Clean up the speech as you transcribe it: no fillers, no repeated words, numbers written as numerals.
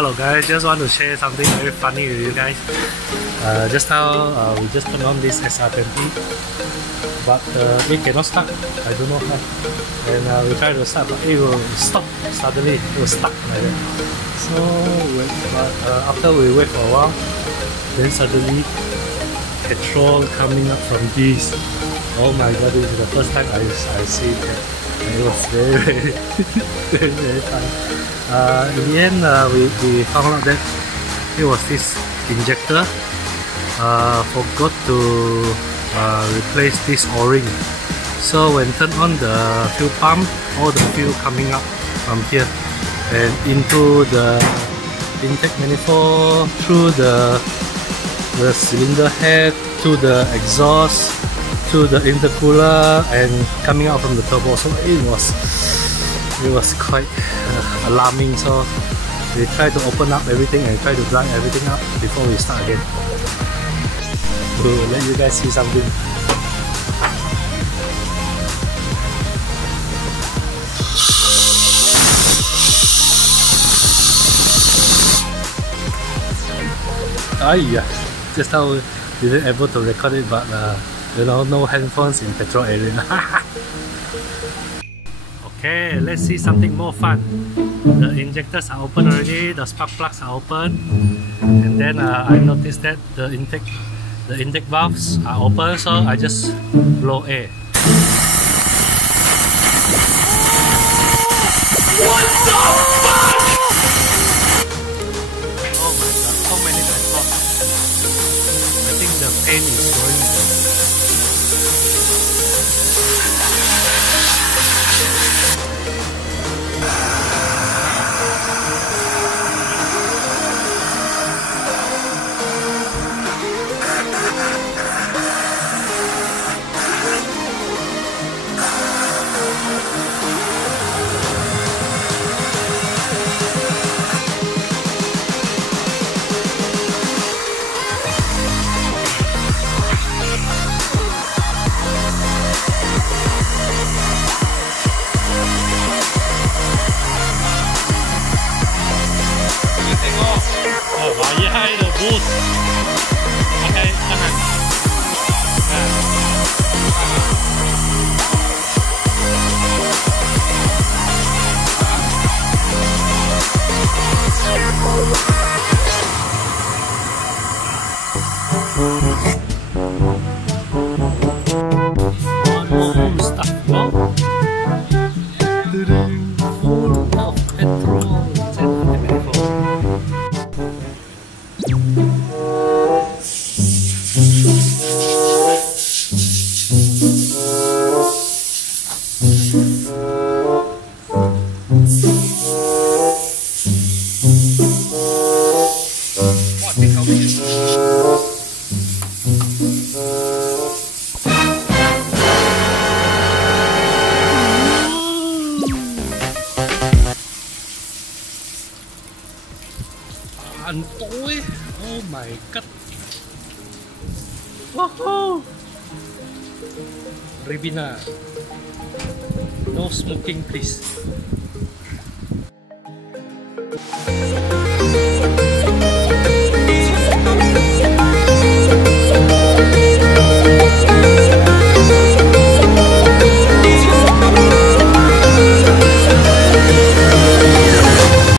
Hello guys, just want to share something very funny with you guys. Just now we just turned on this SR20, but it cannot start. I don't know how. And we try to start, but it will stop suddenly. It will stuck like that. So after we wait for a while, then suddenly petrol coming up from this. Oh my god, this is the first time I see that. It was very very fun. In the end, we found out that it was this injector forgot to replace this o-ring. So when turn on the fuel pump, all the fuel coming up from here and into the intake manifold, through the cylinder head, to the exhaust, to the intercooler, and coming out from the turbo. So it was quite alarming. So we try to open up everything and try to dry everything up before we start again. To let you guys see something. Yeah, just now we didn't able to record it, but you know, no handphones in petrol area. Okay, let's see something more fun. The injectors are open already, the spark plugs are open, and then I noticed that the intake valves are open, so I just blow air. What the fuck? Oh my god, so many times. I think the paint is going to. Oh my god. Woohoo! Ribena. No smoking please.